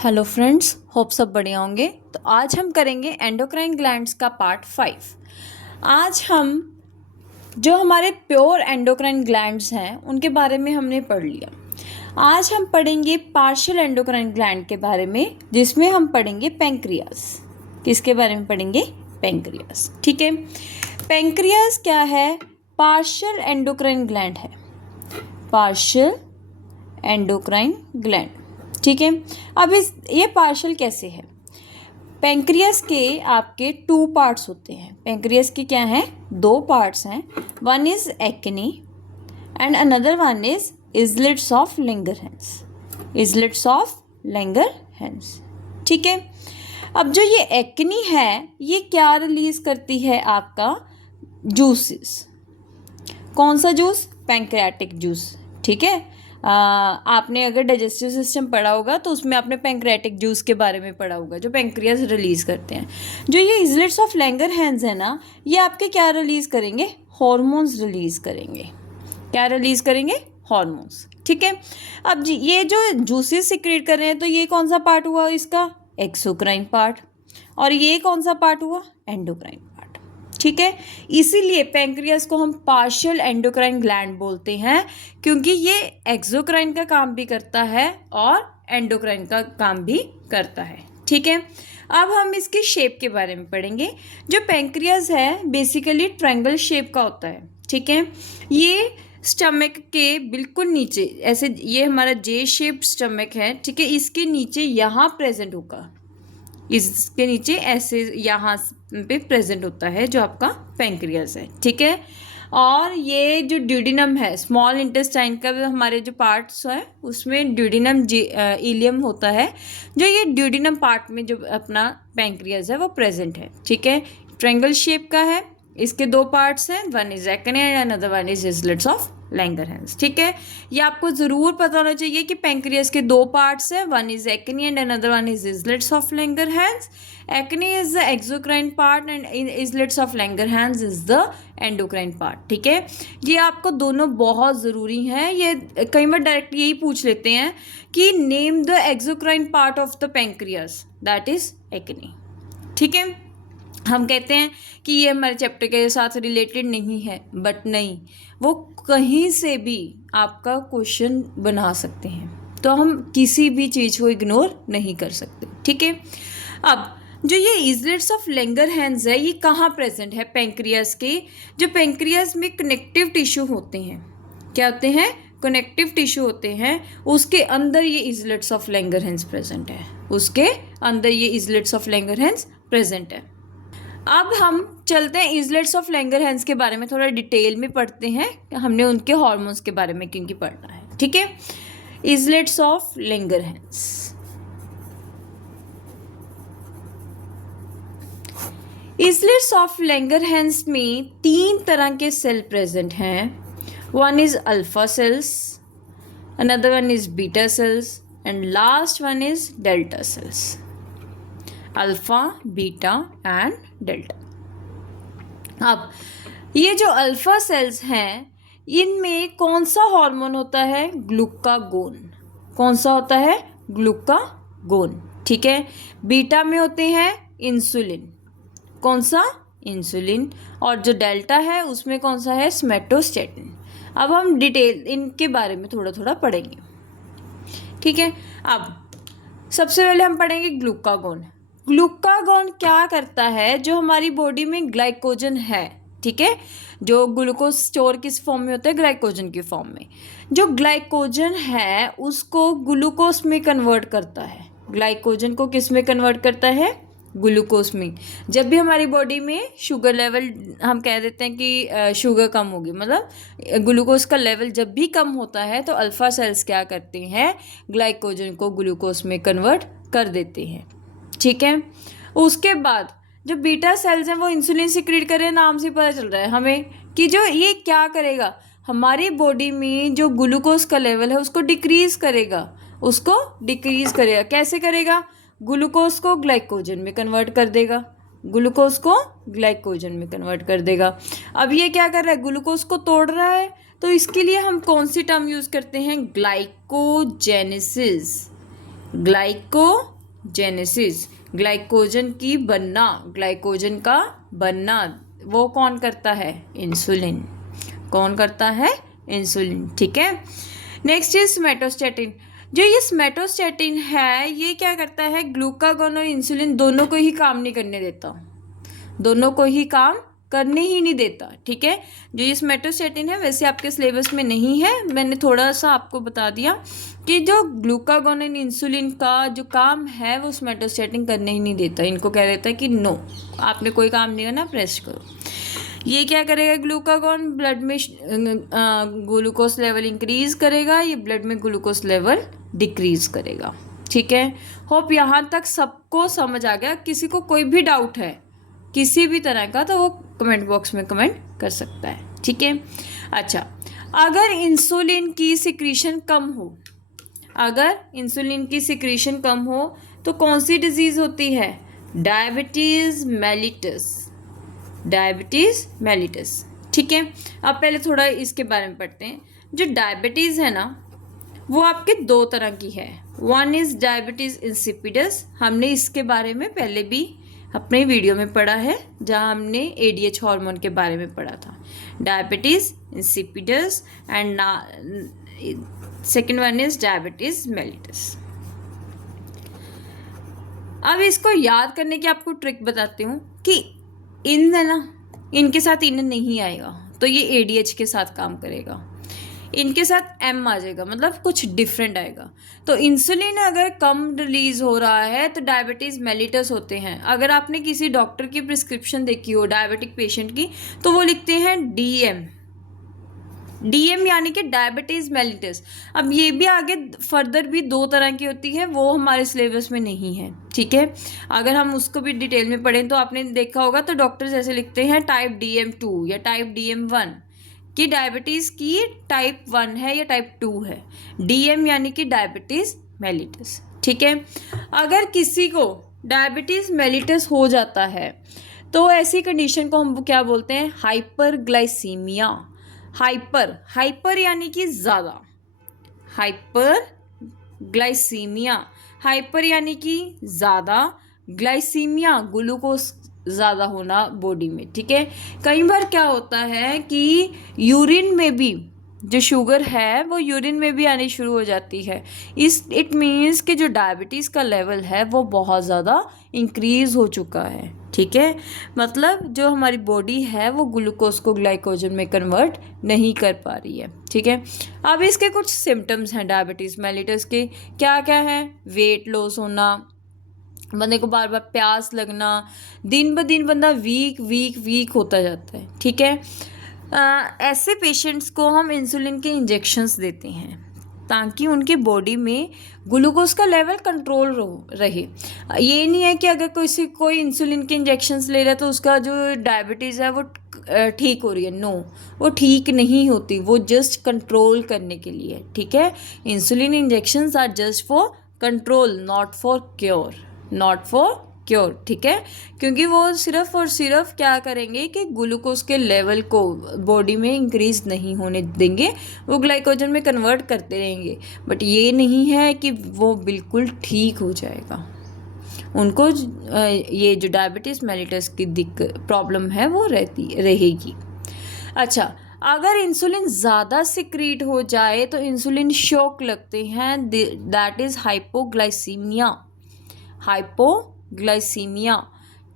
Hello friends, hope सब बढ़िया होंगे। तो आज हम करेंगे एंडोक्राइन ग्लैंड्स का पार्ट 5। आज हम जो हमारे प्योर एंडोक्राइन ग्लैंड्स हैं उनके बारे में हमने पढ़ लिया। आज हम पढ़ेंगे पार्शियल एंडोक्राइन ग्लैंड के बारे में, जिसमें हम पढ़ेंगे पैंक्रियास। किसके बारे में पढ़ेंगे? पैंक्रियास। ठीक है, पैंक्रियास क्या है? पार्शियल एंडोक्राइन ग्लैंड है, पार्शियल एंडोक्राइन ग्लैंड। ठीक है, अब ये पार्शियल कैसे है? पैंक्रियास के आपके 2 पार्ट्स होते हैं। पैंक्रियास के क्या हैं? 2 पार्ट्स हैं। One is acini and another one is islets of Langerhans. Islets of Langerhans. ठीक है, अब जो ये एक्नी है ये क्या रिलीज करती है? आपका जूसेस। कौन सा जूस? Pancreatic juice. ठीक है, आपने अगर डाइजेस्टिव सिस्टम पढ़ा होगा तो उसमें आपने पैंक्रियाटिक जूस के बारे में पढ़ा होगा, जो पैंक्रियास रिलीज करते हैं। जो ये इजलेट्स ऑफ लैंगरहैंस है ना, ये आपके क्या रिलीज करेंगे? हॉर्मोन्स रिलीज करेंगे। क्या रिलीज करेंगे? हॉर्मोन्स। ठीक है, अब जी ये जो जूसेस सिक्रेट कर रहे हैं, तो ये कौन सा पार्ट हुआ इसका? Exocrine part. और ये कौन सा पार्ट हुआ? Endocrine part. ठीक है, इसीलिए पैंक्रियास को हम पार्शियल एंडोक्राइन ग्लैंड बोलते हैं, क्योंकि ये एक्सोक्राइन का काम भी करता है और एंडोक्राइन का काम भी करता है। ठीक है, अब हम इसकी शेप के बारे में पढ़ेंगे। जो पैंक्रियास है बेसिकली ट्रायंगल शेप का होता है। ठीक है, ये स्टमक के बिल्कुल नीचे, ऐसे ये हमारा जे शेप स्टमक है। ठीक है, इसके नीचे यहाँ प्रेजेंट होगा, इसके नीचे ऐसे यहाँ पे प्रेजेंट होता है जो आपका पैंक्रियास है। ठीक है, और ये जो ड्यूडिनम है, स्मॉल इंटेस्टाइन का हमारे जो पार्ट्स है उसमें ड्यूडिनम इलियम होता है, जो ये ड्यूडिनम पार्ट में जो अपना पैंक्रियास है वो प्रेजेंट है। ठीक है, ट्रायंगल शेप का है, इसके 2 पार्ट्स हैं, one is acini and another one is islets of Langerhans. ठीक है, ये आपको ज़रूर पता होना चाहिए कि पैंक्रियास के 2 पार्ट्स हैं, one is acini and another one is islets of Langerhans. Acini is the exocrine part and islets of Langerhans is the endocrine part. ठीक है, ये आपको दोनों बहुत ज़रूरी हैं। ये कई बार डायरेक्ट यही पूछ लेते हैं कि name the exocrine part of the pancreas, that is acne. ठीक है, हम कहते हैं कि ये हमारे चैप्टर के साथ रिलेटेड नहीं है, बट नहीं, वो कहीं से भी आपका क्वेश्चन बना सकते हैं, तो हम किसी भी चीज़ को इग्नोर नहीं कर सकते। ठीक है, अब जो ये इजलेट्स ऑफ लैंगरहैंस है ये कहाँ प्रेजेंट है? पैंक्रियास के, जो पैंक्रियास में कनेक्टिव टिश्यू होते हैं, क्या होते हैं? कनेक्टिव टिश्यू होते हैं, उसके अंदर ये इजलेट्स ऑफ लैंगरहैंस प्रेजेंट है, उसके अंदर ये इजलेट्स ऑफ लैंगरहैंस प्रेजेंट है। अब हम चलते हैं इजलेट्स ऑफ लैंगरहैंस के बारे में थोड़ा डिटेल में पढ़ते हैं, हमने उनके हार्मोन्स के बारे में क्योंकि पढ़ना है। ठीक है, इजलेट्स of Langerhans. Islets of Langerhans में 3 तरह के सेल प्रेजेंट हैं। One is alpha cells, another one is beta cells and last one is delta sales. Alpha, beta and delta. अब ये जो अल्फा सेल्स हैं इनमें कौन सा हार्मोन होता है? ग्लूकागोन। कौन सा होता है? ग्लूकागोन। ठीक है, बीटा में होते हैं इंसुलिन। कौन सा? इंसुलिन। और जो डेल्टा है उसमें कौन सा है? सोमैटोस्टैटिन। अब हम डिटेल इनके बारे में थोड़ा थोड़ा पढ़ेंगे। ठीक है, अब सबसे पहले हम पढ़ेंगे ग्लूकागोन। ग्लूकागोन क्या करता है? जो हमारी बॉडी में ग्लाइकोजन है, ठीक है, जो ग्लूकोज स्टोर किस फॉर्म में होता है? ग्लाइकोजन की फॉर्म में। जो ग्लाइकोजन है उसको ग्लूकोज में कन्वर्ट करता है। ग्लाइकोजन को किस में कन्वर्ट करता है? ग्लूकोज में। जब भी हमारी बॉडी में शुगर लेवल, हम कह देते हैं कि शुगर कम होगी, मतलब ग्लूकोज का लेवल जब भी कम होता है तो अल्फा सेल्स क्या करते हैं? ग्लाइकोजन को ग्लूकोज में कन्वर्ट कर देते हैं। ठीक है, उसके बाद जो बीटा सेल्स हैं वो इंसुलिन सिक्रीट कर रहे हैं, नाम से पता चल रहा है हमें कि जो ये क्या करेगा? हमारी बॉडी में जो ग्लूकोज का लेवल है उसको डिक्रीज करेगा। उसको डिक्रीज करेगा। कैसे करेगा? ग्लूकोज को ग्लाइकोजन में कन्वर्ट कर देगा। ग्लूकोज को ग्लाइकोजन में कन्वर्ट कर देगा। अब ये क्या कर रहा है? ग्लूकोज को तोड़ रहा है, तो इसके लिए हम कौन सी टर्म यूज़ करते हैं? ग्लाइकोजेनेसिस। ग्लाइकोजेनेसिस, ग्लाइकोजन की बनना, ग्लाइकोजन का बनना वो कौन करता है? इंसुलिन। कौन करता है? इंसुलिन। ठीक है। Next is somatostatin. जो ये स्मेटोस्टेटिन है ये क्या करता है? ग्लूकागॉन और इंसुलिन दोनों को ही काम नहीं करने देता, दोनों को ही काम करने ही नहीं देता। ठीक है। जो ये स्मेटोस्टेटिन है वैसे आपके सिलेबस में नहीं है, मैंने थोड़ा सा आपको बता दिया कि जो ग्लूकागॉन एंड इंसुलिन का जो काम है वो स्मेटोस्टेटिन करने ही नहीं देता। इनको कह देता है कि नो, आपने कोई काम नहीं करना, प्रेस करो। ये क्या करेगा? ग्लूकागॉन ब्लड में ग्लूकोज लेवल इंक्रीज करेगा, ये ब्लड में ग्लूकोज लेवल डिक्रीज करेगा। ठीक है। होप यहाँ तक सबको समझ आ गया। किसी को कोई भी डाउट है किसी भी तरह का तो वो कमेंट बॉक्स में कमेंट कर सकता है। ठीक है। अच्छा, अगर इंसुलिन की सिक्रीशन कम हो, अगर इंसुलिन की सिक्रीशन कम हो तो कौन सी डिजीज़ होती है? Diabetes mellitus, diabetes mellitus. ठीक है। अब पहले थोड़ा इसके बारे में पढ़ते हैं। जो डायबिटीज़ है ना वो आपके दो तरह की है। वन इज़ डायबिटीज़ इंसिपिडस, हमने इसके बारे में पहले भी अपने वीडियो में पढ़ा है जहाँ हमने ADH हार्मोन के बारे में पढ़ा था। Diabetes insipidus and second one is diabetes mellitus. अब इसको याद करने की आपको ट्रिक बताती हूँ कि इन है ना, इनके साथ इन नहीं आएगा तो ये ADH के साथ काम करेगा, इनके साथ M आ जाएगा, मतलब कुछ डिफरेंट आएगा। तो इंसुलिन अगर कम रिलीज हो रहा है तो डायबिटीज़ मेलिटस होते हैं। अगर आपने किसी डॉक्टर की प्रिस्क्रिप्शन देखी हो डायबिटिक पेशेंट की तो वो लिखते हैं DM यानी कि डायबिटीज़ मेलिटस। अब ये भी आगे फर्दर भी दो तरह की होती है, वो हमारे सिलेबस में नहीं है। ठीक है। अगर हम उसको भी डिटेल में पढ़ें तो आपने देखा होगा तो डॉक्टर्स ऐसे लिखते हैं टाइप DM2 या टाइप DM1 कि डायबिटीज़ की टाइप 1 है या टाइप 2 है। DM यानी कि डायबिटीज़ मेलिटस। ठीक है। अगर किसी को डायबिटीज़ मेलिटस हो जाता है तो ऐसी कंडीशन को हम क्या बोलते हैं? हाइपरग्लाइसीमिया। हाइपर यानी कि ज़्यादा, हाइपरग्लाइसीमिया। हाइपर यानी कि ज़्यादा, ग्लाइसीमिया ग्लूकोज ज़्यादा होना बॉडी में। ठीक है। कई बार क्या होता है कि यूरिन में भी जो शुगर है वो यूरिन में भी आनी शुरू हो जाती है। इट मीन्स कि जो डायबिटीज़ का लेवल है वो बहुत ज़्यादा इंक्रीज़ हो चुका है। ठीक है। मतलब जो हमारी बॉडी है वो ग्लूकोज को ग्लाइकोजन में कन्वर्ट नहीं कर पा रही है। ठीक है। अब इसके कुछ सिम्टम्स हैं डायबिटीज़ मेलिटस के। क्या क्या है? वेट लॉस होना, बंदे को बार बार प्यास लगना, दिन ब दिन बंदा वीक होता जाता है। ठीक है। ऐसे पेशेंट्स को हम इंसुलिन के इंजेक्शंस देते हैं ताकि उनकी बॉडी में ग्लूकोज का लेवल कंट्रोल रहे। ये नहीं है कि अगर कोई इंसुलिन के इंजेक्शंस ले रहा है तो उसका जो डायबिटीज़ है वो ठीक हो रही है। नो, वो ठीक नहीं होती, वो जस्ट कंट्रोल करने के लिए। ठीक है। Insulin injections are just for control, not for cure. ठीक है। क्योंकि वो सिर्फ और सिर्फ क्या करेंगे कि ग्लूकोज के लेवल को बॉडी में इंक्रीज नहीं होने देंगे, वो ग्लाइकोजन में कन्वर्ट करते रहेंगे, बट ये नहीं है कि वो बिल्कुल ठीक हो जाएगा। उनको ये जो डायबिटीज़ मेलिटस की प्रॉब्लम है वो रहेगी। अच्छा, अगर इंसुलिन ज़्यादा सिक्रीट हो जाए तो इंसुलिन शॉक लगते हैं, दैट इज़ हाइपोग्लाइसीमिया।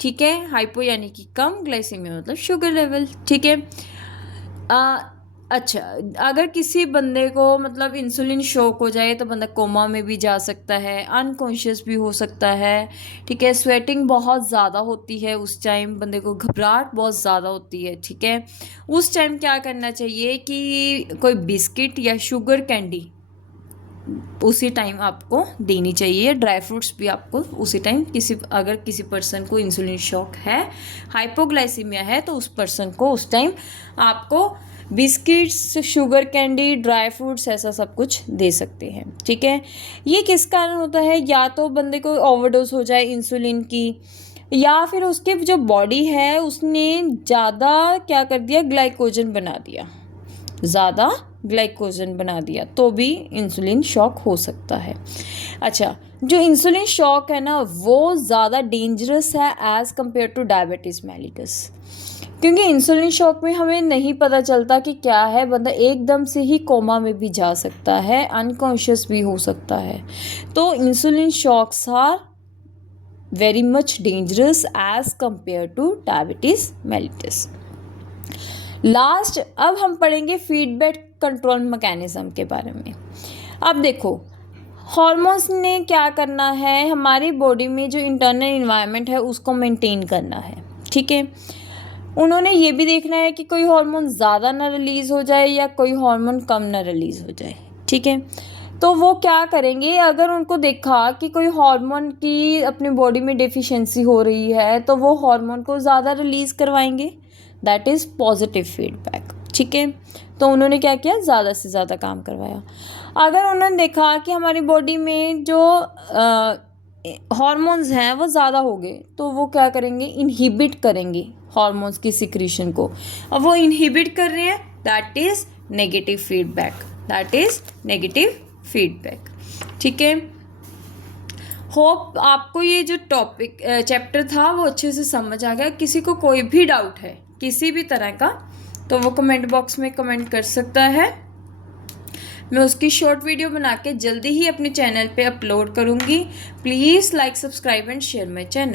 ठीक है। हाइपो यानी कि कम, ग्लाइसीमिया मतलब शुगर लेवल। ठीक है। अच्छा, अगर किसी बंदे को मतलब इंसुलिन शॉक हो जाए तो बंदा कोमा में भी जा सकता है, अनकॉन्शियस भी हो सकता है। ठीक है। स्वेटिंग बहुत ज़्यादा होती है उस टाइम, बंदे को घबराहट बहुत ज़्यादा होती है। ठीक है। उस टाइम क्या करना चाहिए कि कोई बिस्किट या शुगर कैंडी उसी टाइम आपको देनी चाहिए, ड्राई फ्रूट्स भी आपको उसी टाइम। अगर किसी पर्सन को इंसुलिन शॉक है, हाइपोग्लाइसीमिया है, तो उस पर्सन को उस टाइम आपको biscuits, sugar candy, dry fruits ऐसा सब कुछ दे सकते हैं। ठीक है। ये किस कारण होता है? या तो बंदे को ओवरडोज हो जाए इंसुलिन की, या फिर उसके जो बॉडी है उसने ज़्यादा क्या कर दिया, ग्लाइकोजन बना दिया, ज़्यादा ग्लाइकोजन बना दिया, तो भी इंसुलिन शॉक हो सकता है। अच्छा, जो इंसुलिन शॉक है ना वो ज़्यादा डेंजरस है as compare to diabetes mellitus, क्योंकि इंसुलिन शॉक में हमें नहीं पता चलता कि क्या है, बंदा एकदम से ही कोमा में भी जा सकता है, अनकॉन्शियस भी हो सकता है। तो insulin shocks are very much dangerous as compare to diabetes mellitus. Last, अब हम पढ़ेंगे फीडबैक कंट्रोल मैकेनिज्म के बारे में। अब देखो, हॉर्मोन्स ने क्या करना है, हमारी बॉडी में जो इंटरनल इन्वायरमेंट है उसको मेंटेन करना है, ठीक है। उन्होंने ये भी देखना है कि कोई हार्मोन ज़्यादा ना रिलीज़ हो जाए या कोई हार्मोन कम ना रिलीज़ हो जाए, ठीक है। तो वो क्या करेंगे, अगर उनको देखा कि कोई हार्मोन की अपनी बॉडी में डेफिशिएंसी हो रही है तो वो हार्मोन को ज़्यादा रिलीज़ करवाएंगे, दैट इज़ पॉजिटिव फीडबैक, ठीक है। तो उन्होंने क्या किया, ज़्यादा से ज़्यादा काम करवाया। अगर उन्होंने देखा कि हमारी बॉडी में जो हार्मोन्स हैं वो ज़्यादा हो गए तो वो क्या करेंगे, इनहिबिट करेंगे हार्मोन्स की सिक्रीशन को। अब वो इनहिबिट कर रहे हैं, that is negative feedback, that is negative feedback, ठीक है। होप आपको ये जो टॉपिक चैप्टर था वो अच्छे से समझ आ गया। किसी को कोई भी डाउट है किसी भी तरह का तो वो कमेंट बॉक्स में कमेंट कर सकता है। मैं उसकी शॉर्ट वीडियो बना के जल्दी ही अपने चैनल पे अपलोड करूँगी। Please like, subscribe and share my channel.